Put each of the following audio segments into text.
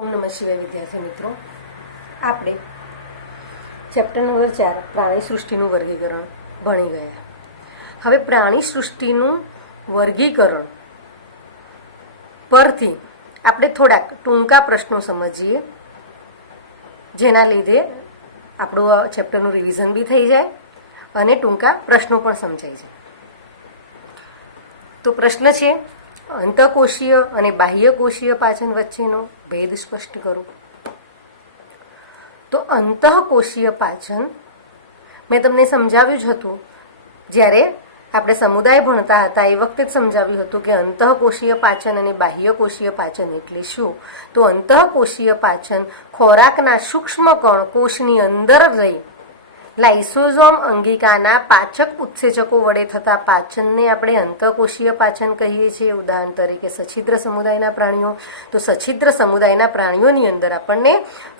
ઓમ નમઃ શિવાય વિદ્યાર્થી મિત્રો, આપણે ચેપ્ટર નંબર 4 પ્રાણી સૃષ્ટિનું વર્ગીકરણ ભણી ગયા. હવે પ્રાણી સૃષ્ટિનું વર્ગીકરણ પરથી આપણે થોડાક ટૂંકા પ્રશ્નો સમજીએ, જેના લીધે આપણું આ ચેપ્ટરનું રિવિઝન બી થઈ જાય અને ટૂંકા પ્રશ્નો પણ સમજાઈ જાય. તો પ્રશ્ન છે, અંતઃકોશીય અને બાહ્યકોશીય પાચન વચ્ચેનો ભેદ સ્પષ્ટ કરો. તો અંતઃકોશીય પાચન મેં તમને સમજાવ્યું જ હતું, જ્યારે આપણે સમુદાય ભણતા હતા એ વખતે જ સમજાવ્યું હતું કે અંતઃકોશીય પાચન અને બાહ્યકોશીય પાચન એટલે શું. તો અંતઃકોશીય પાચન ખોરાકના સૂક્ષ્મ કણ કોષની અંદર રહી લાઇસોઝોમ અંગિકાના પાચક ઉત્સેચકો વડે થતા પાચનને આપણે અંતઃકોશીય પાચન કહીએ છીએ. ઉદાહરણ તરીકે સછિદ્ર સમુદાયના પ્રાણીઓ, તો સછિદ્ર સમુદાયના પ્રાણીઓની અંદર આપણને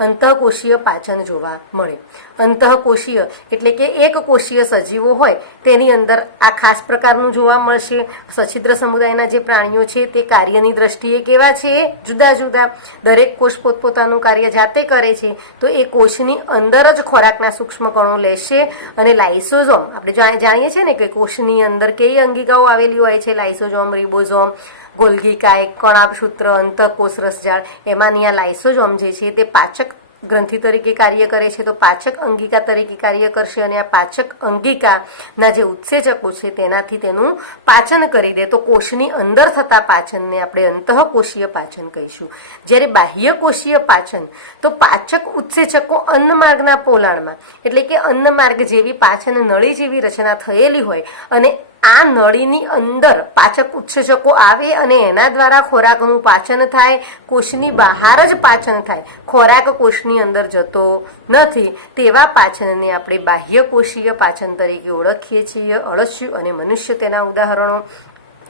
અંતઃકોશીય પાચન જોવા મળે. અંતઃકોશીય એટલે કે એક કોષીય સજીવો હોય તેની અંદર આ ખાસ પ્રકારનું જોવા મળશે. સછિદ્ર સમુદાયના જે પ્રાણીઓ છે તે કાર્યની દ્રષ્ટિએ કેવા છે? જુદા જુદા. દરેક કોષ પોતપોતાનું કાર્ય જાતે કરે છે. તો એ કોષની અંદર જ ખોરાકના સૂક્ષ્મ કણો લેશે અને લાઇસોઝોમ, આપણે જાણીએ છીએ ને કે કોષની અંદર કઈ અંગિકાઓ આવેલી હોય છે? લાઇસોઝોમ, રિબોઝોમ, ગોલ્ગી કાય, કણાભસૂત્ર, અંતઃકોષ રસજાળ, એમાંની આ લાઇસોઝોમ જે છે તે પાચક ગ્રંથિ તરીકે કાર્ય કરે છે. તો પાચક અંગિકા તરીકે કાર્ય કરશે અને આ પાચક અંગિકાના જે ઉત્સેચકો છે તેનાથી તેનું પાચન કરી દે. તો કોષની અંદર થતા પાચનને આપણે અંતઃકોશીય પાચન કહીશું. જ્યારે બાહ્યકોશીય પાચન, તો પાચક ઉત્સેચકો અન્નમાર્ગના પોલાણમાં, એટલે કે અન્નમાર્ગ જેવી પાચન નળી જેવી રચના થયેલી હોય અને આ નળીની અંદર પાચક ઉત્સેચકો આવે અને એના દ્વારા ખોરાકનું પાચન થાય. કોષની બહાર જ પાચન થાય, ખોરાક કોષની અંદર જતો નથી. તેવા પાચનને આપણે બાહ્યકોશીય પાચન તરીકે ઓળખીએ છીએ. અળસિયું અને મનુષ્ય તેના ઉદાહરણો.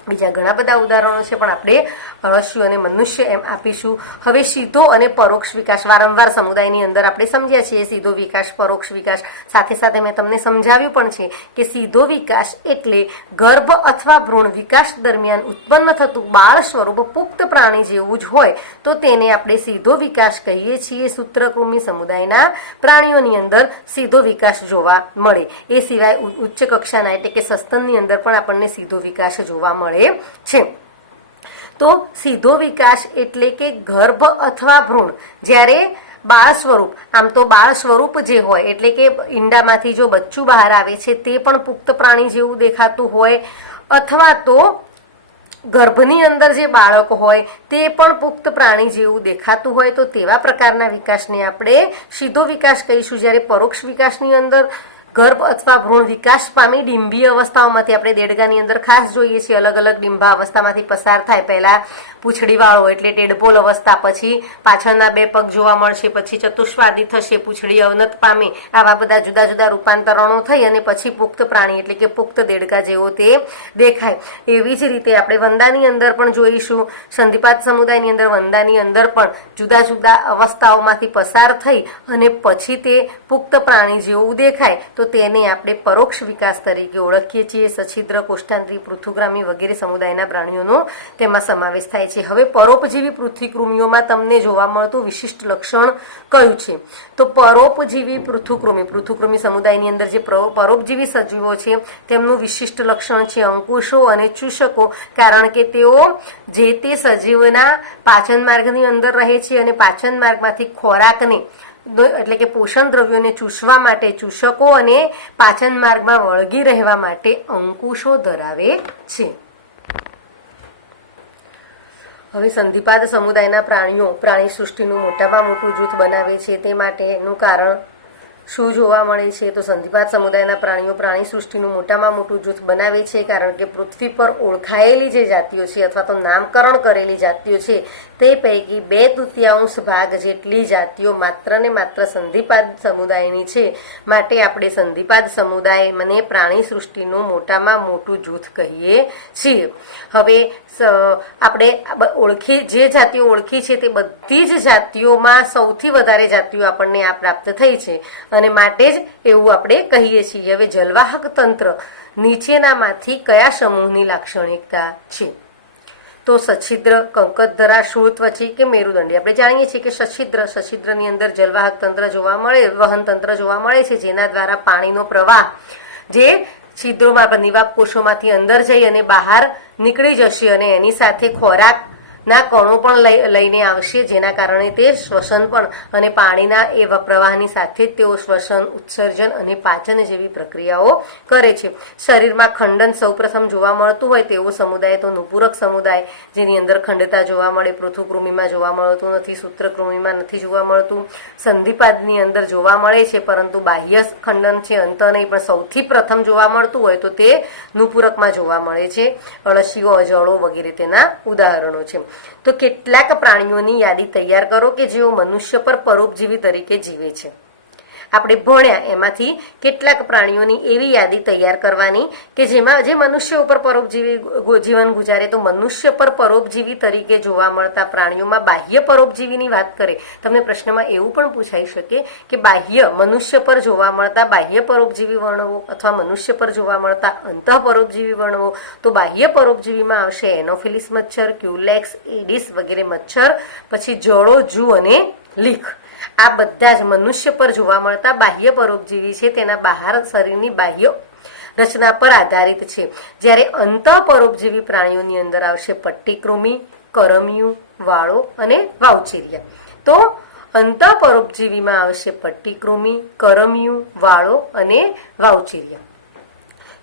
બીજા ઘણા બધા ઉદાહરણો છે, પણ આપણે અળસિયું અને મનુષ્ય એમ આપીશું. હવે સીધો અને પરોક્ષ વિકાસ વારંવાર સમુદાયની અંદર આપણે સમજ્યા છીએ. સીધો વિકાસ, પરોક્ષ વિકાસ. સાથે સાથે મેં તમને સમજાવ્યું પણ છે કે સીધો વિકાસ એટલે ગર્ભ અથવા ભ્રૂણ વિકાસ દરમિયાન ઉત્પન્ન થતું બાળ સ્વરૂપ પુખ્ત પ્રાણી જેવું જ હોય તો તેને આપણે સીધો વિકાસ કહીએ છીએ. સૂત્રકૃમિ સમુદાયના પ્રાણીઓની અંદર સીધો વિકાસ જોવા મળે. એ સિવાય ઉચ્ચ કક્ષાના એટલે કે સસ્તનની અંદર પણ આપણને સીધો વિકાસ જોવા મળે છે. તો સીધો વિકાસ એટલે કે ગર્ભ અથવા ભ્રૂણ જ્યારે બાળ સ્વરૂપ, આમ તો બાળ સ્વરૂપ જે હોય એટલે કે ઈંડામાંથી જો બચ્ચું બહાર આવે છે તે પણ પુખ્ત પ્રાણી જેવું દેખાતું હોય, અથવા તો ગર્ભની અંદર જે બાળક હોય તે પણ પુખ્ત પ્રાણી જેવું દેખાતું હોય, તો તેવા પ્રકારના વિકાસને આપણે સીધો વિકાસ કહીશું. જ્યારે પરોક્ષ વિકાસની અંદર ગર્ભ અથવા ભ્રૂણ વિકાસ પામી ડિંભીય અવસ્થાઓમાંથી, આપણે દેડગાની અંદર ખાસ જોઈએ છીએ, અલગ અલગ ડિંભા અવસ્થામાંથી પસાર થાય. પહેલા પૂંછડીવાળો એટલે ટેડપોલ અવસ્થા, પછી પાછળના બે પગ જોવા મળશે, પછી ચતુષ્પાદી થશે, પૂંછડી અવનત પામી, આવા બધા જુદા જુદા રૂપાંતરણો થઈ અને પછી પુખ્ત પ્રાણી એટલે કે પુખ્ત દેડકા જેવો તે દેખાય. એવી જ રીતે આપણે વંદાની અંદર પણ જોઈશું. સંધિપાત સમુદાયની અંદર વંદાની અંદર પણ જુદા જુદા અવસ્થાઓમાંથી પસાર થઈ અને પછી તે પુખ્ત પ્રાણી જેવું દેખાય તો તેને આપણે પરોક્ષ વિકાસ તરીકે ઓળખીએ છીએ. સછિદ્ર, કોષ્ઠાંત્રી, પૃથુગ્રામી વગેરે સમુદાયના પ્રાણીઓનો તેમાં સમાવેશ થાય છે. હવે પરોપજીવી પૃથ્વીકૃમિઓમાં તમને જોવા મળતું વિશિષ્ટ લક્ષણ કયું છે? તો પરોપજીવી પૃથુકૃમિ સમુદાયની અંદર જે પરોપજીવી સજીવો છે તેમનું વિશિષ્ટ લક્ષણ છે અંકુશો અને ચૂષકો. કારણ કે તેઓ જે તે સજીવના પાચન માર્ગની અંદર રહે છે અને પાચન માર્ગમાંથી ખોરાકને એટલે કે પોષણ દ્રવ્યોને ચૂસવા માટે ચૂષકો અને પાચન માર્ગમાં વળગી રહેવા માટે અંકુશો ધરાવે છે. હવે સંધિપાદ સમુદાયના પ્રાણીઓ પ્રાણી સૃષ્ટિનું મોટામાં મોટું જૂથ બનાવે છે. તે માટેનું કારણ શું જોવા મળે છે? તો સંધિપાદ સમુદાયના પ્રાણીઓ પ્રાણી સૃષ્ટિનું મોટામાં મોટું જૂથ બનાવે છે કારણ કે પૃથ્વી પર ઓળખાયેલી જે જાતિઓ છે અથવા તો નામકરણ કરેલી જાતિઓ છે તે પૈકી 2/3 ભાગ જેટલી જાતિઓ માત્ર ને માત્ર સંધિપાદ સમુદાયની છે. માટે આપણે સંધિપાદ સમુદાય મને પ્રાણી સૃષ્ટિનું મોટામાં મોટું જૂથ કહીએ છીએ. હવે આપણે જે જાતિઓ ઓળખી છે તે બધી જ જાતિઓમાં સૌથી વધારે જાતિઓ આપણને આ પ્રાપ્ત થઈ છે અને માટે જ એવું આપણે કહીએ છીએ. હવે જલવાહક તંત્ર નીચેનામાંથી કયા સમૂહની લાક્ષણિકતા છે? તો સછિદ્ર, કંકતધરા, શૂળત્વચી કે મેરુદંડી. આપણે જાણીએ છીએ કે સછિદ્રની અંદર જલવાહક તંત્ર જોવા મળે, વહન તંત્ર જોવા મળે છે, જેના દ્વારા પાણીનો પ્રવાહ જે છિદ્રોમાં નિવાપ કોષોમાંથી અંદર જઈ અને બહાર નીકળી જશે અને એની સાથે ખોરાકના કણો પણ લઈને આવશે, જેના કારણે તે શ્વસન પણ અને પાણીના એ પ્રવાહની સાથે જ તેઓ શ્વસન, ઉત્સર્જન અને પાચન જેવી પ્રક્રિયાઓ કરે છે. શરીરમાં ખંડન સૌપ્રથમ જોવા મળતું હોય તેવો સમુદાય તો નુપુરક સમુદાય, જેની અંદર ખંડતા જોવા મળે, પૃથુકૃમિમાં જોવા મળતું નથી, સૂત્રકૃમિમાં નથી જોવા મળતું, સંધિપાદની અંદર જોવા મળે છે પરંતુ બાહ્ય ખંડન છે, અંત નહીં, પણ સૌથી પ્રથમ જોવા મળતું હોય તો તે નુપુરકમાં જોવા મળે છે. અળસીઓ, અજળો વગેરે તેના ઉદાહરણો છે. તો કેટલાક પ્રાણીઓની યાદી તૈયાર કરો કે જેઓ મનુષ્ય પર પરોપજીવી તરીકે જીવે છે. આપણે ભણ્યા એમાંથી કેટલાક પ્રાણીઓની એવી યાદી તૈયાર કરવાની કે જેમાં જે મનુષ્ય ઉપર પરોપજીવી જીવન ગુજારે. તો મનુષ્ય પર પરોપજીવી તરીકે જોવા મળતા પ્રાણીઓમાં બાહ્ય પરોપજીવીની વાત કરે. તમને પ્રશ્નમાં એવું પણ પૂછાઈ શકે કે બાહ્ય મનુષ્ય પર જોવા મળતા બાહ્ય પરોપજીવી વર્ણવો અથવા મનુષ્ય પર જોવા મળતા અંતઃ પરોપજીવી વર્ણવો. તો બાહ્ય પરોપજીવીમાં આવશે એનોફિલિસ મચ્છર, ક્યુલેક્સ, એડિસ વગેરે મચ્છર, પછી જળો, જૂ અને લીખ. આ બધા જ મનુષ્ય પર જોવા મળતા બાહ્ય પરોપજીવી છે, તેના બહાર શરીરની બાહ્ય રચના પર આધારિત છે. જ્યારે અંતઃ પરોપજીવી પ્રાણીઓની અંદર આવશે પટ્ટીકૃમિ, કરમિયું, વાળો અને વાવચીરિયા. તો અંતઃ પરોપજીવીમાં આવશે પટ્ટીકૃમિ, કરમિયું, વાળો અને વાવચીરિયા.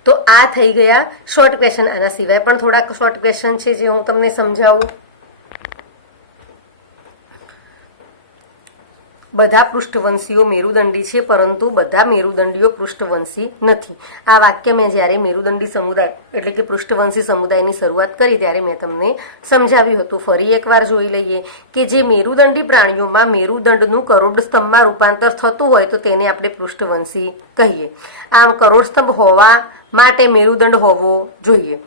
તો આ થઈ ગયા શોર્ટ ક્વેશ્ચન. આના સિવાય પણ થોડાક શોર્ટ ક્વેશ્ચન છે જે હું તમને સમજાવું. બધા પૃષ્ઠવંશીઓ મેરુદંડી છે પરંતુ બધા મેરુદંડીઓ પૃષ્ઠવંશી નથી. આ વાક્ય મેં જ્યારે મેરુદંડી સમુદાય એટલે કે પૃષ્ઠવંશી સમુદાયની શરૂઆત કરી ત્યારે મેં તમને સમજાવ્યું હતું. ફરી એકવાર જોઈ લઈએ કે જે મેરુદંડી પ્રાણીઓમાં મેરુદંડનું કરોડસ્તંભમાં રૂપાંતર થતું હોય તો તેને આપણે પૃષ્ઠવંશી કહીએ. આમ કરોડસ્તંભ હોવા માટે મેરુદંડ હોવો જોઈએ,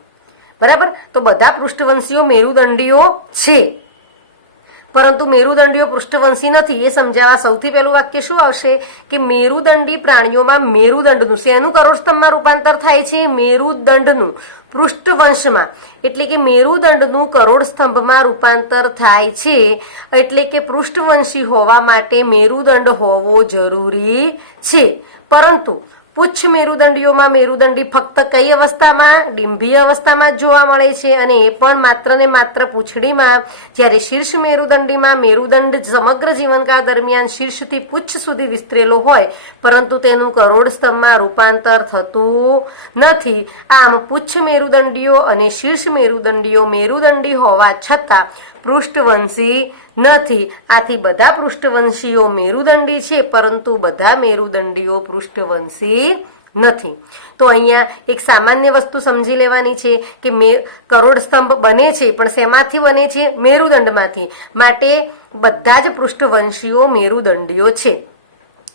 બરાબર. તો બધા પૃષ્ઠવંશીઓ મેરુદંડીઓ છે પરંતુ મેરુદંડીઓ પૃષ્ઠવંશી નથી. એ સમજાવવા સૌથી પહેલું વાક્ય શું આવશે કે મેરુદંડી પ્રાણીઓમાં મેરુદંડનું શેનું કરોડસ્તંભમાં રૂપાંતર થાય છે? મેરુદંડનું પૃષ્ઠવંશમાં, એટલે કે મેરુદંડનું કરોડસ્તંભમાં રૂપાંતર થાય છે. એટલે કે પૃષ્ઠવંશી હોવા માટે મેરુદંડ હોવો જરૂરી છે. પરંતુ પુચ્છ મેરુદંડીઓમાં મેરુદંડી ફક્ત કઈ અવસ્થામાં? ડિંભીય અવસ્થામાં જ જોવા મળે છે અને એ પણ માત્ર ને માત્ર પૂંછડીમાં. જ્યારે શીર્ષ મેરુદંડીમાં મેરુદંડ સમગ્ર જીવનકાળ દરમિયાન શીર્ષથી પુચ્છ સુધી વિસ્તરેલો હોય પરંતુ તેનું કરોડસ્તંભમાં રૂપાંતર થતું નથી. આમ પુચ્છ મેરુદંડીઓ અને શીર્ષ મેરુદંડીઓ મેરુદંડી હોવા છતાં પૃષ્ઠવંશી નથી. આથી બધા પૃષ્ઠવંશીઓ મેરુદંડી છે પરંતુ બધા મેરુદંડીઓ પૃષ્ઠવંશી નથી. તો અહીંયા એક સામાન્ય વસ્તુ સમજી લેવાની છે કે કરોડસ્તંભ બને છે પણ શેમાંથી બને છે? મેરુદંડમાંથી. માટે બધા જ પૃષ્ઠવંશીઓ મેરુદંડીઓ છે.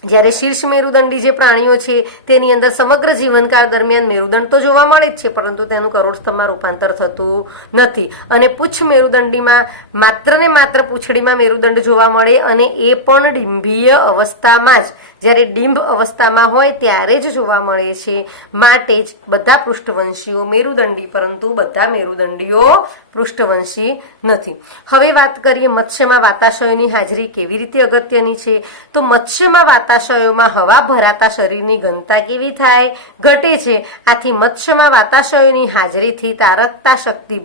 જ્યારે શીર્ષ મેરુદંડી જે પ્રાણીઓ છે તેની અંદર સમગ્ર જીવનકાળ દરમિયાન મેરુદંડ તો જોવા મળે જ છે પરંતુ તેનું કરોડસ્તંભમાં રૂપાંતર થતું નથી. અને પુચ્છ મેરુદંડીમાં માત્ર ને માત્ર પૂંછડીમાં મેરુદંડ જોવા મળે અને એ પણ ડિંભીય અવસ્થામાં જ. જ્યારે ડિંભ અવસ્થામાં હોય ત્યારે જ જોવા મળે છે. માટે જ બધા પૃષ્ઠવંશીઓ મેરુદંડી પરંતુ બધા મેરુદંડીઓ પૃષ્ઠવંશી નથી. હવે વાત કરીએ મત્સ્યમાં વાતાશયોની હાજરી કેવી રીતે અગત્યની છે. તો મત્સ્યમાં વાતાશયોમાં હવા ભરાતા શરીરની ઘનતા કેવી થાય? ઘટે છે. આથી મત્સ્યમાં વાતાશયોની હાજરીથી તારકતા શક્તિ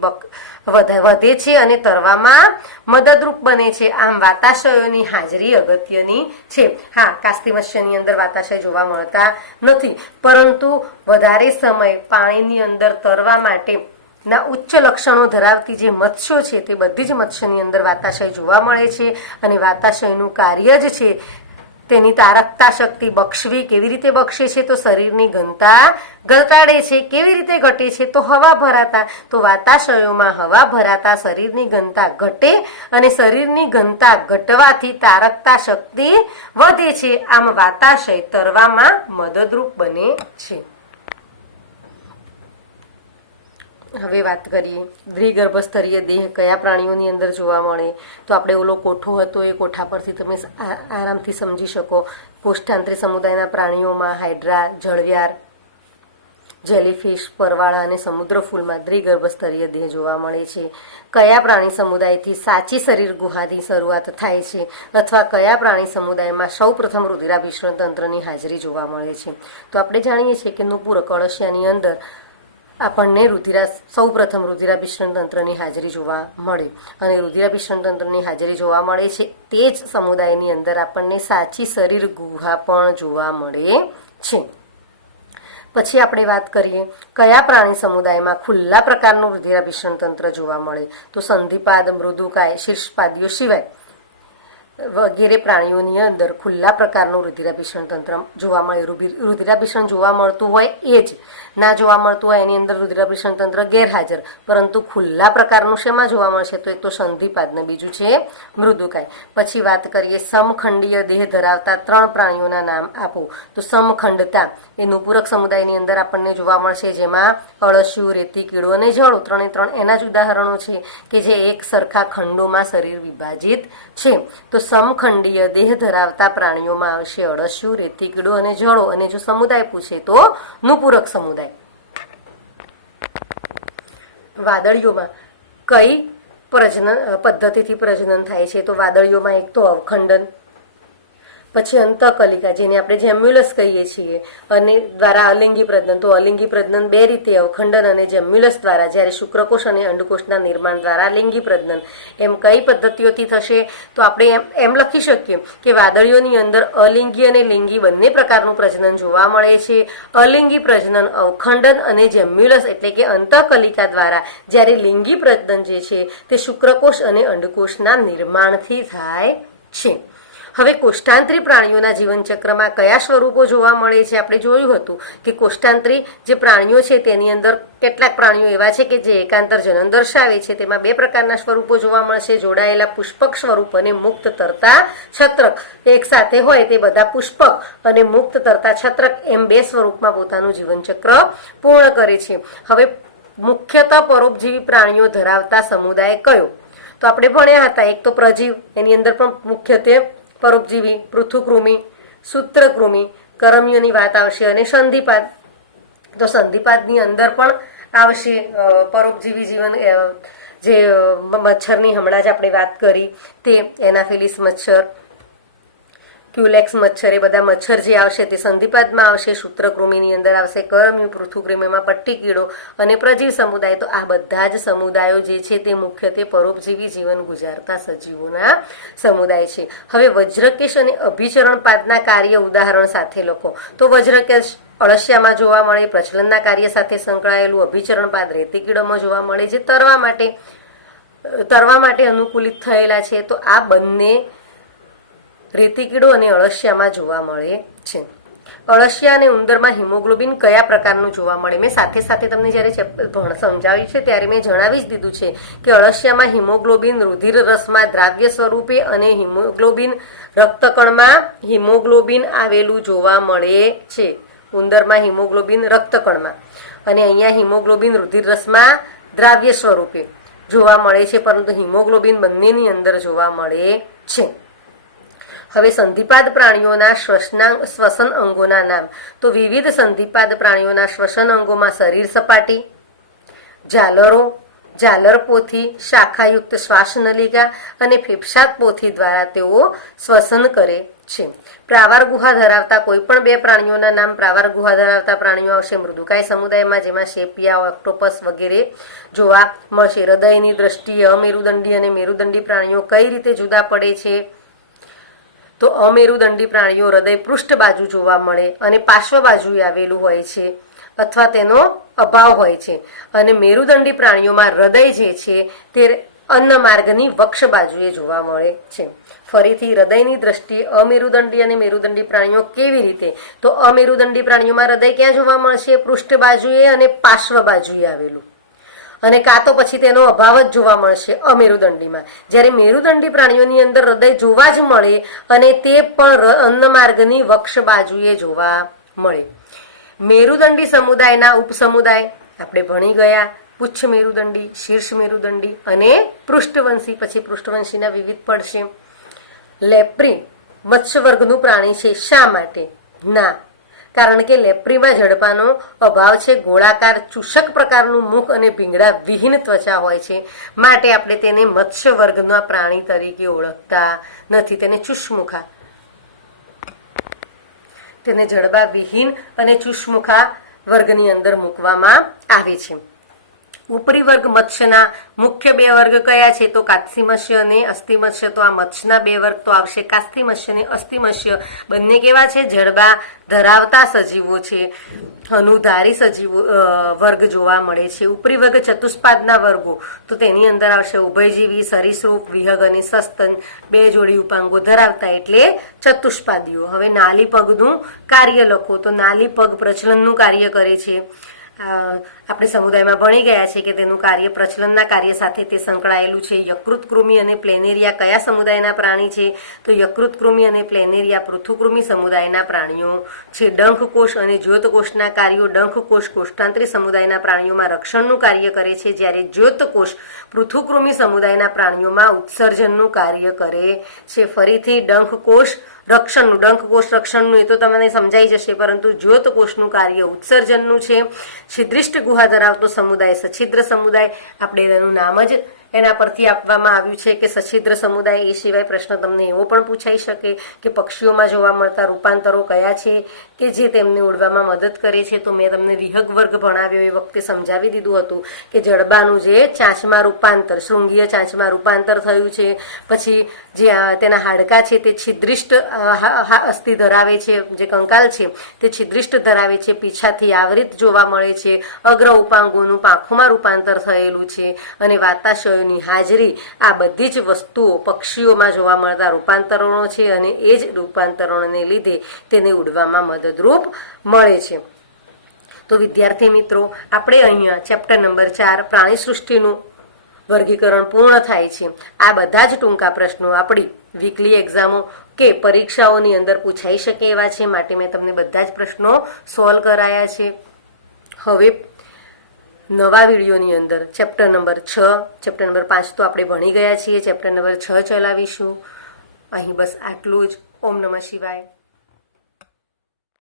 વધે છે અને તરવામાં મદદરૂપ બને છે. આમ વાતાશયોની હાજરી અગત્યની છે. હા, કાસ્તી મત્સ્યની અંદર વાતાશય જોવા મળતા નથી પરંતુ વધારે સમય પાણીની અંદર તરવા માટે ના ઉચ્ચ લક્ષણો ધરાવતી જે મત્સ્યો છે તે બધી જ મત્સ્યની અંદર વાતાશય જોવા મળે છે. અને વાતાશયનું કાર્ય જ છે તેની તારકતા શક્તિ બક્ષવી. કેવી રીતે બક્ષે છે? તો શરીરની ઘનતા ઘટાડે છે. કેવી રીતે ઘટે છે? તો હવા ભરાતા. તો વાતાશયોમાં હવા ભરાતા શરીરની ઘનતા ઘટે અને શરીરની ઘનતા ઘટવાથી તારકતા શક્તિ વધે છે. આમ વાતાશય તરવામાં મદદરૂપ બને છે. હવે વાત કરીએ દ્વિગર્ભસ્તરીય દેહ કયા પ્રાણીઓની અંદર જોવા મળે. તો આપણે ઓલો કોઠો હતો એ કોઠા પરથી તમે આરામથી સમજી શકો. કોષ્ઠાંતરી સમુદાયના પ્રાણીઓમાં હાઇડ્રા, જળવ્યાર, જેલીફિશ, પરવાળા અને સમુદ્ર ફૂલમાં દ્વિગર્ભ સ્તરીય દેહ જોવા મળે છે? કયા પ્રાણી સમુદાયથી સાચી શરીર ગુહાની શરૂઆત થાય છે? અથવા કયા પ્રાણી સમુદાયમાં સૌપ્રથમ રુધિરાભિસરણ તંત્રની હાજરી જોવા મળે છે? તો આપણે જાણીએ છીએ કે નુપુરક અળસિયાની અંદર આપણને સૌપ્રથમ રુધિરાભિસરણ તંત્રની હાજરી જોવા મળે, અને રુધિરાભિસરણ તંત્રની હાજરી જોવા મળે છે તે જ સમુદાયની અંદર આપણને સાચી શરીર ગુહા પણ જોવા મળે છે. પછી આપણે વાત કરીએ કયા પ્રાણી સમુદાયમાં ખુલ્લા પ્રકારનું રુધિરાભિસરણ તંત્ર જોવા મળે? તો સંધિપાદ, મૃદુકાય, શીર્ષપાદીઓ સિવાય વગેરે પ્રાણીઓની અંદર ખુલ્લા પ્રકારનું રુધિરાભિસરણ તંત્ર જોવા મળે. રુધિરાભિસરણ જોવા મળતું હોય એ જ ના જોવા મળતું હોય એની અંદર રુધિરાભિસરણ તંત્ર ગેરહાજર, પરંતુ ખુલ્લા પ્રકારનું શેમાં જોવા મળશે? તો એક તો સંધિપાદ ને બીજું છે મૃદુકાય. પછી વાત કરીએ સમખંડીય દેહ ધરાવતા 3 પ્રાણીઓના નામ આપો. તો સમખંડતા એ નુપુરક સમુદાયની અંદર આપણને જોવા મળશે, જેમાં અળસિયું, રેતી કીડો અને જળો 3 એના જ ઉદાહરણો છે કે જે એક સરખા ખંડોમાં શરીર વિભાજિત છે. તો સમખંડીય દેહ ધરાવતા પ્રાણીઓમાં આવશે અળસિયું, રેતી કીડો અને જળો. અને જો સમુદાય પૂછે તો નુપુરક સમુદાય. વાદળીઓમાં કઈ પદ્ધતિથી પ્રજનન થાય છે? તો વાદળીઓમાં એક તો અવખંડન, પછી અંતઃકલિકા જેને આપણે જેમ્યુલસ કહીએ છીએ, અને દ્વારા અલિંગી પ્રજનન. તો અલિંગી પ્રજનન 2 રીતે, અવખંડન અને જેમ્યુલસ દ્વારા, જ્યારે શુક્રકોષ અને અંડકોષના નિર્માણ દ્વારા લિંગી પ્રજનન. એમ કઈ પદ્ધતિઓથી થશે? તો આપણે એમ લખી શકીએ કે વાદળીઓની અંદર અલિંગી અને લિંગી બંને પ્રકારનું પ્રજનન જોવા મળે છે. અલિંગી પ્રજનન અવખંડન અને જેમ્યુલસ એટલે કે અંતઃકલિકા દ્વારા, જ્યારે લિંગી પ્રજનન જે છે તે શુક્રકોષ અને અંડકોષના નિર્માણથી થાય છે. હવે કોષ્ટાંતરી પ્રાણીઓના જીવનચક્રમાં કયા સ્વરૂપો જોવા મળે છે? આપણે જોયું હતું કે કોષ્ટાંતરી જે પ્રાણીઓ છે તેની અંદર કેટલાક પ્રાણીઓ એવા છે કે જે એકાંતર જનન દર્શાવે છે. તેમાં 2 પ્રકારના સ્વરૂપો જોવા મળશે, જોડાયેલા પુષ્પક સ્વરૂપ અને મુક્ત તરતા છત્રક. એક સાથે હોય તે બધા પુષ્પક અને મુક્ત તરતા છત્રક એમ 2 સ્વરૂપમાં પોતાનું જીવનચક્ર પૂર્ણ કરે છે. હવે મુખ્યતઃ પરોપજીવી પ્રાણીઓ ધરાવતા સમુદાય કયો? તો આપણે ભણ્યા હતા, એક તો પ્રજીવ, એની અંદર પણ મુખ્યત્વે પરોપજીવી, પૃથુકૃમિ, સૂત્રકૃમિ, કરમીયોની વાત આવશે, અને સંધિપાદ. તો સંધિપાદની અંદર પણ આવશે પરોપજીવી જીવન, જે મચ્છરની હમણાં જ આપણે વાત કરી તે એનાફિલિસ મચ્છર, ક્યુલેક્સ મચ્છર, એ બધા મચ્છર જે આવશે તે સંધિપાદમાં આવશે. સૂત્રકૃમિની અંદર આવશે કરમિયું, પૃથુકૃમિમાં પટ્ટી કીડો અને પ્રજીવ સમુદાય. તો આ બધા જ સમુદાયો જે છે તે મુખ્યત્વે પરોપજીવી જીવન ગુજારતા સજીવોના સમુદાય છે. હવે વજ્રકેશ અને અભિચરણપાદના કાર્ય ઉદાહરણ સાથે લખો. તો વજ્રકેશ અળસિયામાં જોવા મળે, પ્રચલનના કાર્ય સાથે સંકળાયેલું. અભિચરણપાદ રેતી કીડોમાં જોવા મળે, જે તરવા માટે અનુકૂલિત થયેલા છે. તો આ બંને રેતી કીડો અને અળસિયામાં જોવા મળે છે. અળસિયા અને ઉંદરમાં હિમોગ્લોબિન કયા પ્રકારનું જોવા મળે? મેં સાથે સાથે તમને જ્યારે સમજાવ્યું છે ત્યારે મેં જણાવી જ દીધું છે કે અળસિયામાં હિમોગ્લોબિન રુધિર રસમાં દ્રાવ્ય સ્વરૂપે અને હિમોગ્લોબિન રક્તકણમાં હિમોગ્લોબિન આવેલું જોવા મળે છે. ઉંદરમાં હિમોગ્લોબિન રક્તકણમાં, અને અહીંયા હિમોગ્લોબિન રુધિર રસમાં દ્રાવ્ય સ્વરૂપે જોવા મળે છે, પરંતુ હિમોગ્લોબિન બંનેની અંદર જોવા મળે છે. હવે સંધિપાદ પ્રાણીઓના શ્વસન અંગોના નામ. તો વિવિધ સંધિપાદ પ્રાણીઓના શ્વસન અંગોમાં શરીર સપાટી, ઝાલરો, ઝાલર પોથી, શાખાયુક્ત શ્વાસનલિકા અને ફેફસાદ પોથી દ્વારા તેઓ શ્વસન કરે છે. પ્રાવાર ગુહા ધરાવતા કોઈ પણ 2 પ્રાણીઓના નામ. પ્રાવાર ગુહા ધરાવતા પ્રાણીઓ આવશે મૃદુકાય સમુદાયમાં, જેમાં સેપિયા, ઓક્ટોપસ વગેરે જોવા મળશે. હૃદયની દ્રષ્ટિએ અમેરુદંડી અને મેરુદંડી પ્રાણીઓ કઈ રીતે જુદા પડે છે? તો અમેરુદંડી પ્રાણીઓ હૃદય પૃષ્ઠ બાજુ જોવા મળે અને પાર્શ્વ બાજુએ આવેલું હોય છે, અથવા તેનો અભાવ હોય છે. અને મેરુદંડી પ્રાણીઓમાં હૃદય જે છે તે અન્નમાર્ગની વક્ષ બાજુએ જોવા મળે છે. ફરીથી હૃદયની દ્રષ્ટિએ અમેરુદંડી અને મેરુદંડી પ્રાણીઓ કેવી રીતે? તો અમેરુદંડી પ્રાણીઓમાં હૃદય ક્યાં જોવા મળશે? પૃષ્ઠ બાજુએ અને પાર્શ્વ બાજુએ આવેલું, અને કાં તો પછી તેનો અભાવ જ જોવા મળશે અમેરુદંડીમાં. જ્યારે મેરુદંડી પ્રાણીઓની અંદર હૃદય જોવા જ મળે, અને તે પણ અન્નમાર્ગની વક્ષ બાજુએ જોવા મળે. મેરુદંડી સમુદાયના ઉપસમુદાય આપણે ભણી ગયા, પુચ્છ મેરુદંડી, શીર્ષ મેરુદંડી અને પૃષ્ઠવંશી. પછી પૃષ્ઠવંશીના વિવિધ પડશે. લેપ્રિન મત્સ્ય વર્ગનું પ્રાણી છે. શા માટે? ના, કારણ કે લેપ્રીમાં જડબાનો અભાવ છે. ગોળાકાર ચૂષક પ્રકારનું મુખ અને ભીંગડા વિહીન ત્વચા હોય છે, માટે આપણે તેને મત્સ્ય વર્ગના પ્રાણી તરીકે ઓળખતા નથી. તેને ચુષ્મુખા, તેને જડબા વિહીન અને ચુષ્મુખા વર્ગની અંદર મૂકવામાં આવે છે. ઉપરી વર્ગ મત્સ્યના મુખ્ય બે વર્ગ કયા છે? તો કાત્સી મત્સ્ય અને અસ્થિ મત્સ્ય. તો આ મત્સ્યના બે વર્ગ તો આવશે કાસ્તી મત્સ્ય અને અસ્થિ મત્સ્ય. બંને કેવા છે? જડબા ધરાવતા સજીવો છે. અનુધારી સજીવો વર્ગ જોવા મળે છે. ઉપરી વર્ગ ચતુષ્પાદના વર્ગો, તો તેની અંદર આવશે ઉભયજીવી, સરીસૃપ, વિહગ અને સસ્તન, બે જોડી ઉપાંગો ધરાવતા એટલે ચતુષ્પાદીઓ. હવે નાલી પગનું કાર્ય લખો. તો નાલી પગ પ્રચલનનું કાર્ય કરે છે. આપણે સમુદાયમાં ભણી ગયા છે કે તેનું કાર્ય પ્રચલનના કાર્ય સાથે તે સંકળાયેલું છે. યકૃત કૃમિ અને પ્લેનેરિયા કયા સમુદાયના પ્રાણી છે? તો યકૃત કૃમિ અને પ્લેનેરિયા પૃથુકૃમિ સમુદાયના પ્રાણીઓ છે. ડંખકોષ અને જ્યોતકોષના કાર્યો. ડંખકોષ કોષ્ઠાંતરી સમુદાયના પ્રાણીઓમાં રક્ષણનું કાર્ય કરે છે, જ્યારે જ્યોતકોષ પૃથુકૃમિ સમુદાયના પ્રાણીઓમાં ઉત્સર્જનનું કાર્ય કરે છે. ફરીથી ડંખકોષ રક્ષણનું, ડંખકોષ રક્ષણનું એ તો તમને સમજાઈ જશે, પરંતુ જ્યોતકોષનું કાર્ય ઉત્સર્જનનું છે. છિદ્રિષ્ટ ગુહા ધરાવતો સમુદાય સછિદ્ર સમુદાય. આપણે એનું નામ જ એના પરથી આપવામાં આવ્યું છે કે સછિદ્ર સમુદાય. એ સિવાય પ્રશ્ન તમને એવો પણ પૂછાઈ શકે કે પક્ષીઓમાં જોવા મળતા રૂપાંતરો કયા છે કે જે તેમને ઉડવામાં મદદ કરે છે? તો મેં તમને વિહગ વર્ગ ભણાવ્યો એ વખતે સમજાવી દીધું હતું કે જડબાનું જે ચાંચમાં રૂપાંતર, શૃંગીય ચાંચમાં રૂપાંતર થયું છે. પછી જે તેના હાડકા છે તે છિદ્રિષ્ટ અસ્થિ ધરાવે છે, જે કંકાલ છે તે છિદ્રિષ્ટ ધરાવે છે, પીછાથી આવરિત જોવા મળે છે. અગ્ર ઉપાંગોનું પાંખોમાં રૂપાંતર થયેલું છે અને વાતાશયોની હાજરી. આ બધી જ વસ્તુઓ પક્ષીઓમાં જોવા મળતા રૂપાંતરણો છે અને એ જ રૂપાંતરણોને લીધે તેને ઉડવામાં મદદરૂપ મળે છે. તો વિદ્યાર્થી મિત્રો, આપણે અહીંયા ચેપ્ટર નંબર 4 પ્રાણી સૃષ્ટિનું વર્ગીકરણ પૂર્ણ થાય છે. આ બધા જ ટૂંકા પ્રશ્નો આપણી વીકલી એક્ઝામો કે પરીક્ષાઓની અંદર પૂછાઈ શકે એવા છે, માટે મેં તમને બધા જ પ્રશ્નો સોલ્વ કરાયા છે. હવે નવા વિડીયોની અંદર ચેપ્ટર નંબર 6, ચેપ્ટર નંબર 5 તો આપણે ભણી ગયા છીએ. ચેપ્ટર નંબર 6 ચલાવીશું. અહીં બસ આટલું જ. ઓમ નમઃ શિવાય.